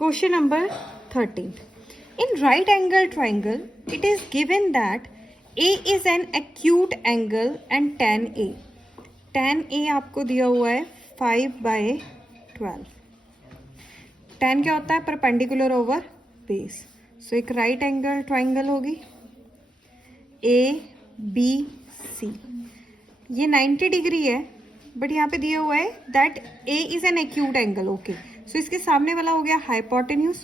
Question number 13. In right angle triangle, it is given that A is an acute angle and tan A. Tan A आपको दिया हुआ है 5/12. tan क्या होता है? Perpendicular over base. सो एक right angle triangle होगी ABC. ये 90 डिग्री है, बट यहाँ पे दिया हुआ है that A is an acute angle. Okay, so इसके सामने वाला हो गया हाइपोटेन्यूज.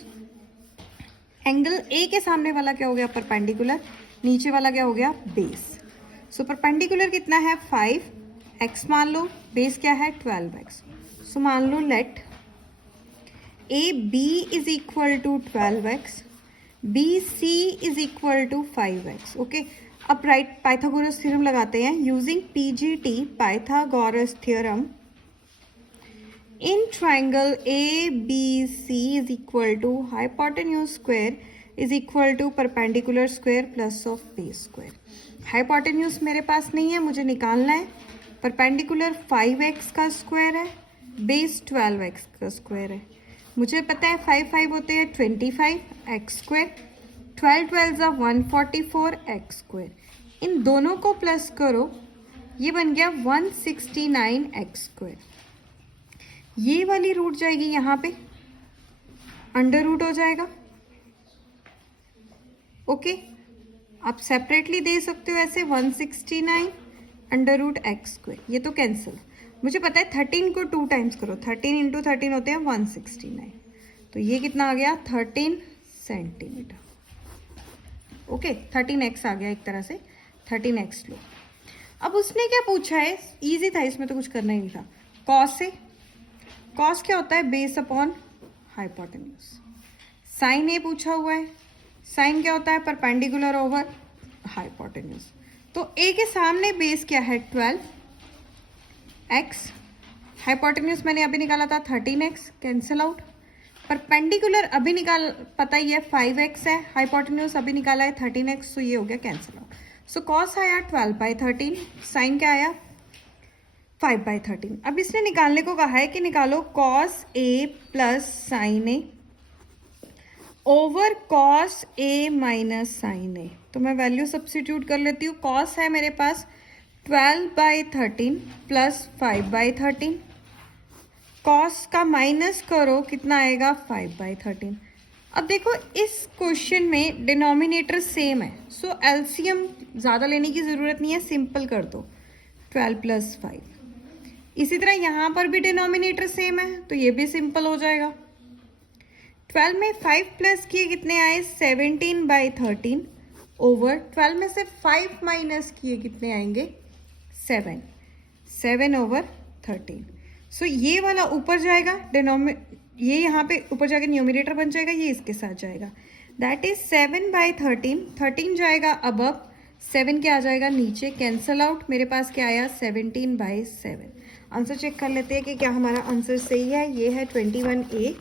एंगल A के सामने वाला क्या हो गया? परपेंडिकुलर. नीचे वाला क्या हो गया? बेस. सो परपेंडिकुलर कितना है? 5x मान लो. बेस क्या है? 12x. सो मान लो let AB is equal to 12x, BC is equal to 5x. Okay, अब राइट पाइथागोरस थ्योरम लगाते हैं. Using PGT Pythagoras theorem in triangle ABC is equal to hypotenuse square is equal to perpendicular square plus of base square. Hypotenuse मेरे पास नहीं है, मुझे निकालना है. परपेंडिकुलर 5x का स्क्वायर है, बेस 12x का स्क्वायर है. मुझे पता है 5 होते हैं 25x स्क्वायर, 12 12 144x स्क्वायर. इन दोनों को प्लस करो, ये बन गया 169x स्क्वायर. ये वाली रूट जाएगी यहाँ पे, अंडर रूट हो जाएगा. ओके, आप सेपरेटली दे सकते हो ऐसे 169 अंडर रूट x स्क्वायर. ये तो कैंसिल. मुझे पता है 13 को 2 टाइम्स करो, 13 इंटू 13 होते हैं 169. तो ये कितना आ गया? 13 सेंटीमीटर. ओके, 13x आ गया एक तरह से. 13x लो. अब उसने क्या पूछा है? इजी था, इसमें तो कुछ करना ही नहीं था. कॉस है. कॉस क्या होता है? Base upon hypotenuse. साइन ए पूछा हुआ है. साइन क्या होता है? Perpendicular over hypotenuse. तो ए के सामने बेस क्या है? 12x. हाइपोटेन्यूज मैंने अभी निकाला था 13x, कैंसिल आउट. परपेंडिकुलर अभी निकाल, पता ही है 5x है. हाइपोटेन्यूज अभी निकाला है 13x, तो ये हो गया कैंसिल आउट. सो कॉस आया 12/13, साइन क्या आया? 5/13. अब इसने निकालने को कहा है कि निकालो cos A plus sign A over cos A minus sign ए. तो मैं वैल्यू सब्स्टिट्यूट कर लेती हूँ. कॉस है मेरे पास 12/13 प्लस 5/13. कॉस का माइनस करो, कितना आएगा? 5/13. अब देखो इस क्वेश्चन में डिनोमिनेटर सेम है, सो एलसीएम ज़्यादा लेने की ज़रूरत नहीं है, सिंपल कर दो. 12 + 5. इसी तरह यहाँ पर भी डिनोमिनेटर सेम है, तो ये भी सिंपल हो जाएगा. 12 में 5 प्लस किए कितने आए? 17/13 ओवर 12 में से 5 माइनस किए कितने आएंगे? 7. 7/13. सो ये वाला ऊपर जाएगा, ये यहाँ पे ऊपर जाके न्यूमरेटर बन जाएगा, ये इसके साथ जाएगा. That is 7/13. 13 जाएगा अबव, 7 क्या आ जाएगा? नीचे. Cancel out. मेरे पास क्या आया? 17/7. आंसर चेक कर लेते हैं कि क्या हमारा आंसर सही है. ये है 21A.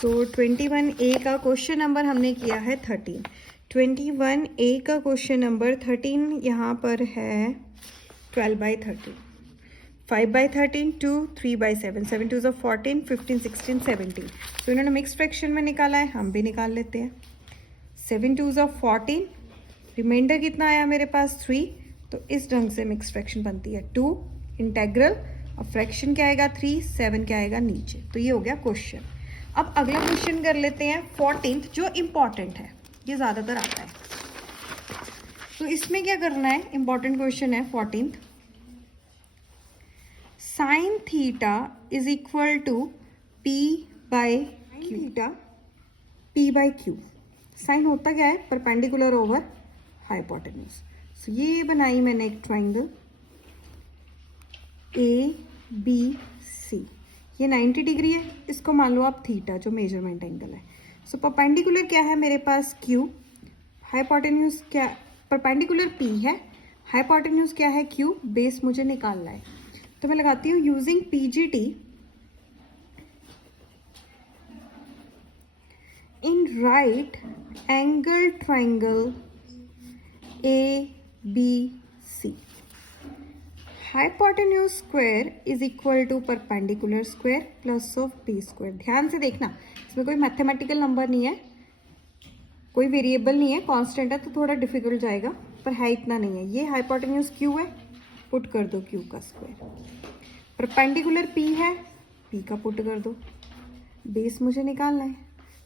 सो 21A का क्वेश्चन नंबर हमने किया है 13. 21A का क्वेश्चन नंबर 13 यहाँ पर है 12/13, 5/13, 2, 3/7, 7 2 = 14, 15 16 17. तो इन्होंने मिक्स फ्रैक्शन में निकाला है, हम भी निकाल लेते हैं. 7 2 = 14, रिमाइंडर कितना आया मेरे पास? 3. तो इस ढंग से मिक्स फ्रैक्शन बनती है. 2 इंटेग्रल, अब फ्रैक्शन क्या आएगा? 3, 7 क्या आएगा? नीचे. तो ये हो गया क्वेश्चन. अब अगला क्वेश्चन कर लेते हैं 14th, जो इम्पॉर्टेंट है, ये ज़्यादातर आता है. तो इसमें क्या करना है? इम्पॉर्टेंट क्वेश्चन है 14th. Sine theta is equal to P/Q. Sine होता क्या है? Perpendicular over hypotenuse. सो ये बनाई मैंने एक ट्राइंगल ABC. ये 90 डिग्री है, इसको मान लो आप थीटा, जो मेजरमेंट एंगल है. सो परपेंडिकुलर क्या है मेरे पास? Q. हाइपोटेन्यूज क्या? परपेंडिकुलर P है, हाइपोटेन्यूज क्या है? Q. बेस मुझे निकालना है, तो मैं लगाती हूँ यूजिंग PGT इन right angle triangle ABC. Hypotenuse square is equal to perpendicular square plus of b square. ध्यान से देखना, इसमें कोई मैथमेटिकल नंबर नहीं है, कोई वेरिएबल नहीं है, कांस्टेंट है तो थोड़ा डिफिकल्ट जाएगा, पर है इतना नहीं है। ये हाइपोटेन्यूज क्यू है, पुट कर दो क्यू का स्क्वायर। परपेंडिकुलर पी है, पी का पुट कर दो। बेस मुझे निकालना है,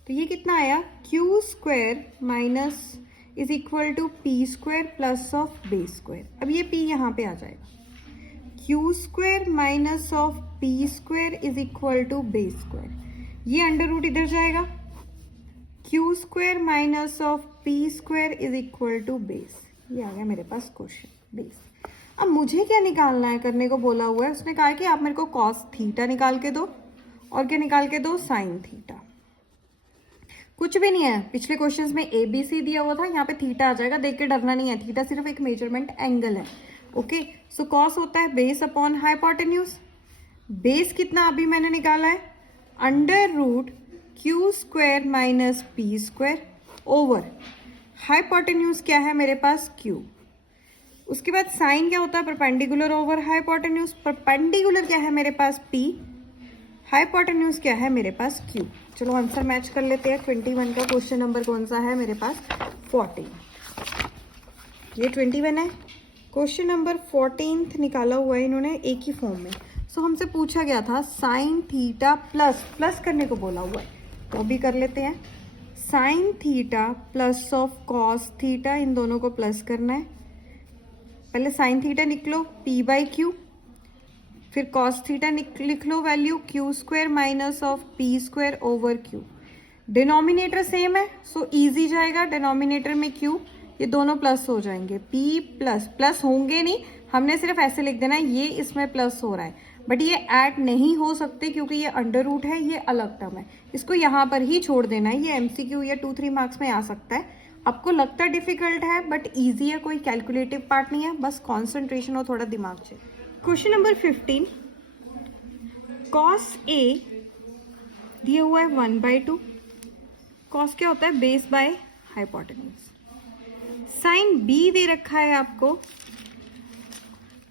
तो ये कितना आया, q square minus is equal to p square plus of base square. अब ये पी यहाँ पे आ जाएगा, q square minus of P square is equal to base square. ये अंडर रूट इधर जाएगा, q square minus of P square is equal to base. ये आ गया मेरे पास क्वेश्चन बेस। अब मुझे क्या निकालना है, करने को बोला हुआ है, उसने कहा कि आप मेरे को कॉस थीटा निकाल के दो और क्या निकाल के दो, साइन थीटा। कुछ भी नहीं है, पिछले क्वेश्चंस में ए बी सी दिया हुआ था, यहाँ पे थीटा आ जाएगा, देख के डरना नहीं है, थीटा सिर्फ एक मेजरमेंट एंगल है। ओके, सो कॉस होता है बेस अपॉन हाइपोटेन्यूज। बेस कितना अभी मैंने निकाला है, under root q square minus p square over hypotenuse क्या है मेरे पास, क्यू। उसके बाद साइन क्या होता है, परपेंडिकुलर ओवर हाइपोटेन्यूज। परपेंडिकुलर क्या है मेरे पास, पी, हाइपोटेन्यूज क्या है मेरे पास, क्यू। चलो आंसर मैच कर लेते हैं। 21 का क्वेश्चन नंबर कौन सा है मेरे पास, 14। ये 21 है। क्वेश्चन नंबर 14 निकाला हुआ है इन्होंने एक ही फॉर्म में। सो हमसे पूछा गया था साइन थीटा प्लस करने को बोला हुआ है, तो अभी कर लेते हैं। Sine theta plus of cos theta, इन दोनों को प्लस करना है। पहले साइन थीटा निकलो पी बाई क्यू, फिर कॉस थीटा लिख लो value Q square minus of P square over Q. Denominator same है, सो इजी जाएगा। डिनोमिनेटर में क्यू, ये दोनों प्लस हो जाएंगे, पी प्लस होंगे नहीं, हमने सिर्फ ऐसे लिख देना है ये इसमें प्लस हो रहा है, बट ये ऐड नहीं हो सकते क्योंकि ये अंडर रूट है, ये अलग टर्म है, इसको यहाँ पर ही छोड़ देना है। ये एमसीक्यू या 2-3 मार्क्स में आ सकता है। आपको लगता है डिफिकल्ट है बट ईजी है, कोई कैलकुलेटिव पार्ट नहीं है, बस कॉन्सेंट्रेशन और थोड़ा दिमाग चाहिए। क्वेश्चन नंबर 15, कॉस ए दिया हुआ है 1/2। कॉस क्या होता है, base by hypotenuse. Sine B दे रखा है आपको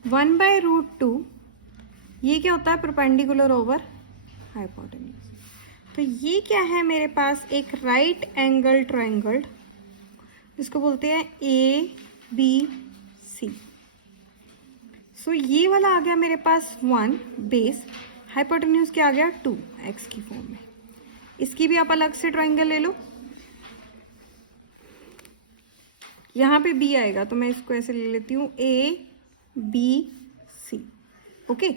1/√2। ये क्या होता है, परपेंडिकुलर ओवर हाइपोटेन्यूज। तो ये क्या है मेरे पास, एक राइट एंगल ट्रायंगल, इसको बोलते हैं ए बी सी। सो ये वाला आ गया मेरे पास 1 बेस, हाइपोटेन्यूज क्या आ गया 2 एक्स की फॉर्म में। इसकी भी आप अलग से ट्रायंगल ले लो, यहाँ पे बी आएगा तो मैं इसको ऐसे ले लेती हूँ a b c. Okay,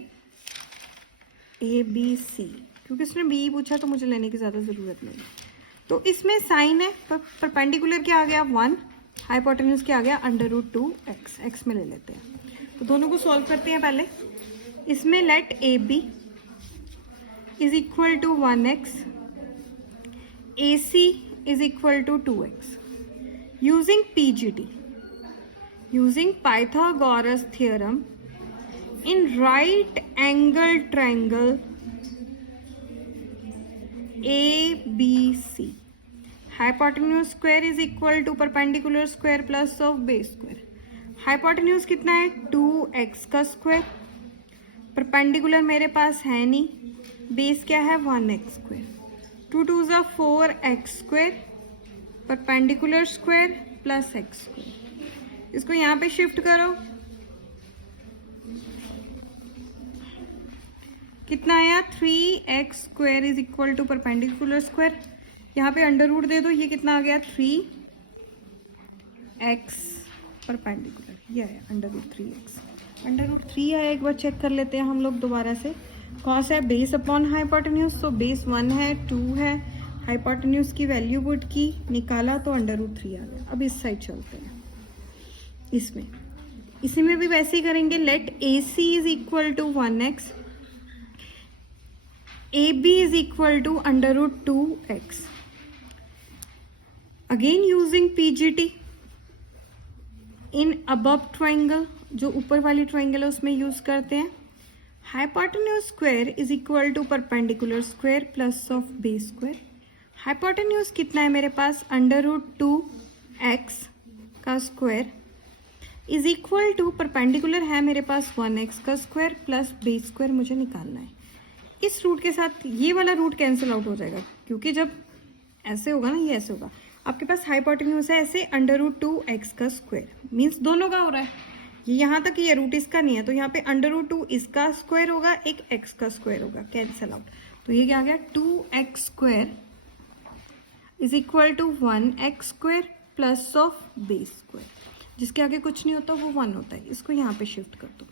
a b c, क्योंकि उसने बी पूछा तो मुझे लेने की ज़्यादा ज़रूरत नहीं। तो इसमें साइन है, परपेंडिकुलर क्या आ गया 1, हाइपोटेन्यूज क्या आ गया √2 एक्स। एक्स में ले लेते हैं, तो दोनों को सॉल्व करते हैं पहले। इसमें let a b is equal to 1x, a c is equal to 2x। Using PGT, using Pythagoras theorem, in right angle triangle ABC, hypotenuse square is equal to perpendicular square plus of base square. Hypotenuse कितना है 2x का square, perpendicular मेरे पास है नहीं, base क्या है 1x square, 2 2 ज़ा 4x square, perpendicular square plus x square. इसको यहाँ पे शिफ्ट करो, कितना आया 3x square is equal to perpendicular square. यहाँ पे अंडर रूट दे दो, ये कितना आ गया 3x परपेंडिकुलर, ये आया under root 3x। Under root 3 आया, एक बार चेक कर लेते हैं हम लोग दोबारा से। कॉस है बेस अपॉन हाइपोटेन्यूज, तो बेस 1 है 2 है, हाइपोटेन्यूज की वैल्यू पुट की, निकाला तो अंडर रूट 3 आ गया। अब इस साइड चलते हैं, इसमें भी वैसे ही करेंगे। Let a c is equal to 1x, a b is equal to √2x। Again using PGT in above triangle, जो ऊपर वाली ट्राइंगल है उसमें यूज करते हैं। Hypotenuse square is equal to perpendicular square plus of base square. Hypotenuse कितना है मेरे पास √2x का square, is equal to, perpendicular है मेरे पास 1x का स्क्वायर प्लस बेस स्क्वायर मुझे निकालना है। इस रूट के साथ ये वाला रूट कैंसिल आउट हो जाएगा, क्योंकि जब ऐसे होगा ना, ये ऐसे होगा, आपके पास हाइपोटेन्यूज है ऐसे √2x का स्क्वायर, मीन्स दोनों का हो रहा है। ये यहाँ तक ये रूट इसका नहीं है, तो यहाँ पे √2 इसका स्क्वायर होगा, एक x का स्क्वायर होगा, कैंसिल आउट। तो ये क्या आ गया, 2x square is equal to 1x square plus of base square, जिसके आगे कुछ नहीं होता वो 1 होता है। इसको यहाँ पे शिफ्ट कर दो,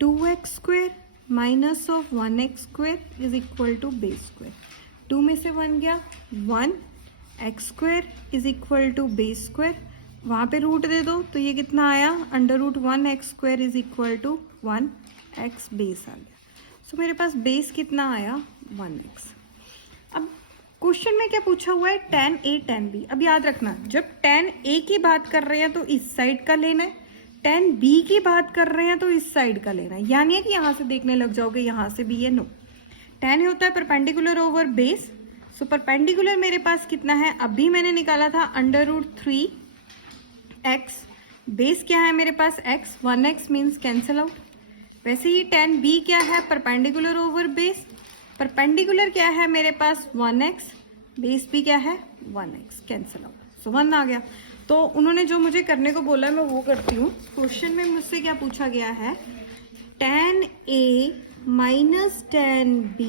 2x square minus of 1x square is equal to base square. 2 में से 1 गया, 1x square is equal to base square, वहाँ पे रूट दे दो तो ये कितना आया, √1x square is equal to 1x base आ गया। सो मेरे पास बेस कितना आया, 1x। अब क्वेश्चन में क्या पूछा हुआ है, tan A tan B। अब याद रखना, जब tan A की बात कर रहे हैं तो इस साइड का लेना है, tan B की बात कर रहे हैं तो इस साइड का लेना है। यानी है कि यहाँ से देखने लग जाओगे यहाँ से भी, ये नो। tan होता है perpendicular over base, so perpendicular मेरे पास कितना है, अभी मैंने निकाला था √3x, बेस क्या है मेरे पास x, 1x means cancel out. वैसे ही tan B क्या है, परपेंडिकुलर ओवर बेस, परपेंडिकुलर क्या है मेरे पास 1x, बेस भी क्या है 1x, कैंसिल आउट। सो 1 आ गया। तो उन्होंने जो मुझे करने को बोला है मैं वो करती हूँ। क्वेश्चन में मुझसे क्या पूछा गया है, tan A minus tan B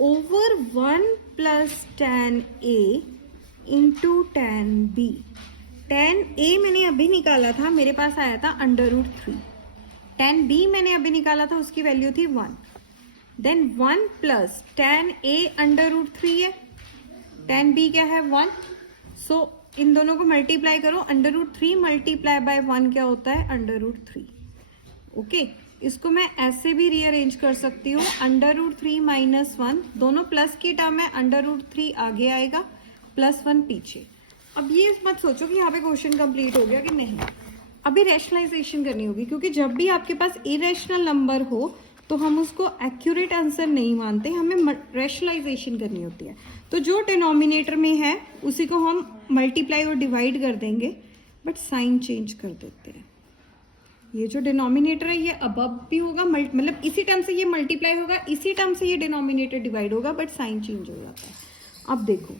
over 1 plus tan A into tan B। tan A मैंने अभी निकाला था, मेरे पास आया था √3। tan B मैंने अभी निकाला था, उसकी वैल्यू थी 1। देन 1 प्लस tan A √3 है, tan B क्या है 1। सो इन दोनों को मल्टीप्लाई करो, √3 मल्टीप्लाई बाय 1 क्या होता है, √3। ओके, इसको मैं ऐसे भी रीअरेंज कर सकती हूँ, √3 माइनस 1, दोनों प्लस की टर्म है, √3 आगे आएगा, प्लस 1 पीछे। अब ये मत सोचो कि यहाँ पे क्वेश्चन कंप्लीट हो गया कि नहीं, अभी रैशनलाइजेशन करनी होगी, क्योंकि जब भी आपके पास इरेशनल नंबर हो तो हम उसको एक्यूरेट आंसर नहीं मानते, हमें रैशनलाइजेशन करनी होती है। तो जो डिनोमिनेटर में है उसी को हम मल्टीप्लाई और डिवाइड कर देंगे, बट साइन चेंज कर देते हैं। ये जो डिनोमिनेटर है ये अबव भी होगा, मतलब इसी टर्म से ये मल्टीप्लाई होगा, इसी टर्म से ये डिनोमिनेटर डिवाइड होगा, बट साइन चेंज हो जाता है। अब देखो,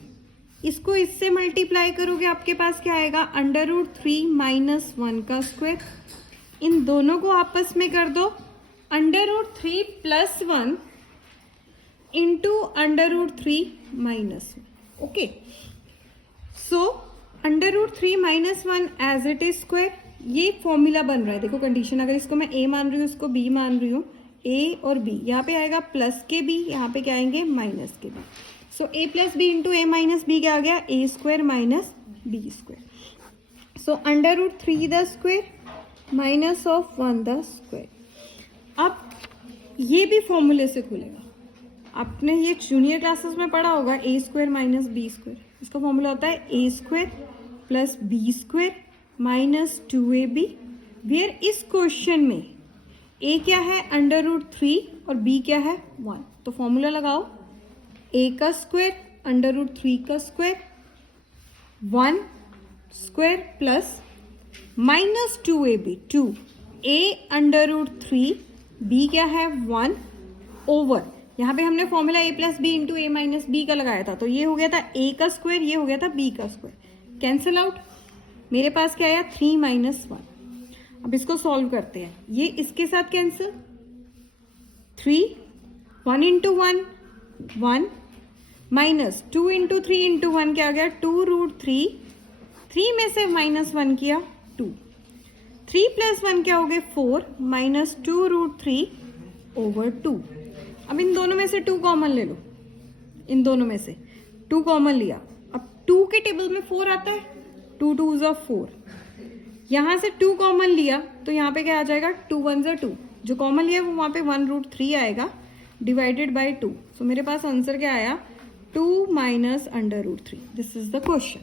इसको इससे मल्टीप्लाई करोगे, आपके पास क्या आएगा, √3 माइनस 1 का स्क्वायर। इन दोनों को आपस में कर दो, √3 प्लस 1 into √3 minus 1। Okay, so √3 minus 1 as it is square, ये फॉर्मूला बन रहा है। देखो कंडीशन, अगर इसको मैं a मान रही हूँ, इसको b मान रही हूँ, a और b, यहाँ पे आएगा प्लस के b, यहाँ पे क्या आएंगे माइनस के b। So a plus b into a minus b क्या आ गया, a square minus b square. So √3 the square minus of 1 the square. अब ये भी फॉर्मूले से खुलेगा, आपने ये जूनियर क्लासेस में पढ़ा होगा, a square minus b square. इसका फॉर्मूला होता है a square plus b square minus 2ab, where इस क्वेश्चन में a क्या है √3 और b क्या है 1। तो फॉर्मूला लगाओ, a का स्क्वायर √3 का square 1 square plus minus 2ab, 2a √3, b क्या है 1 ओवर, यहाँ पे हमने formula a plus b into a minus b का लगाया था, तो ये हो गया था a का स्क्वायर, ये हो गया था b का स्क्वायर, कैंसिल आउट। मेरे पास क्या आया 3 माइनस 1। अब इसको सॉल्व करते हैं, ये इसके साथ cancel, 3 1 into 1 1 minus 2 into 3 into 1 क्या आ गया 2√3, 3 में से माइनस 1 किया 2, 3 प्लस 1 क्या हो गया 4 माइनस 2√3 ओवर 2। अब इन दोनों में से 2 कॉमन ले लो, इन दोनों में से 2 कॉमन लिया, अब 2 के टेबल में 4 आता है, 2 2s are 4, यहाँ से 2 कॉमन लिया तो यहाँ पे क्या आ जाएगा 2 1s are 2, जो कॉमन लिया वो वहाँ पे 1√3 आएगा डिवाइडेड बाय 2। सो मेरे पास आंसर क्या आया 2 minus √3। This is the question.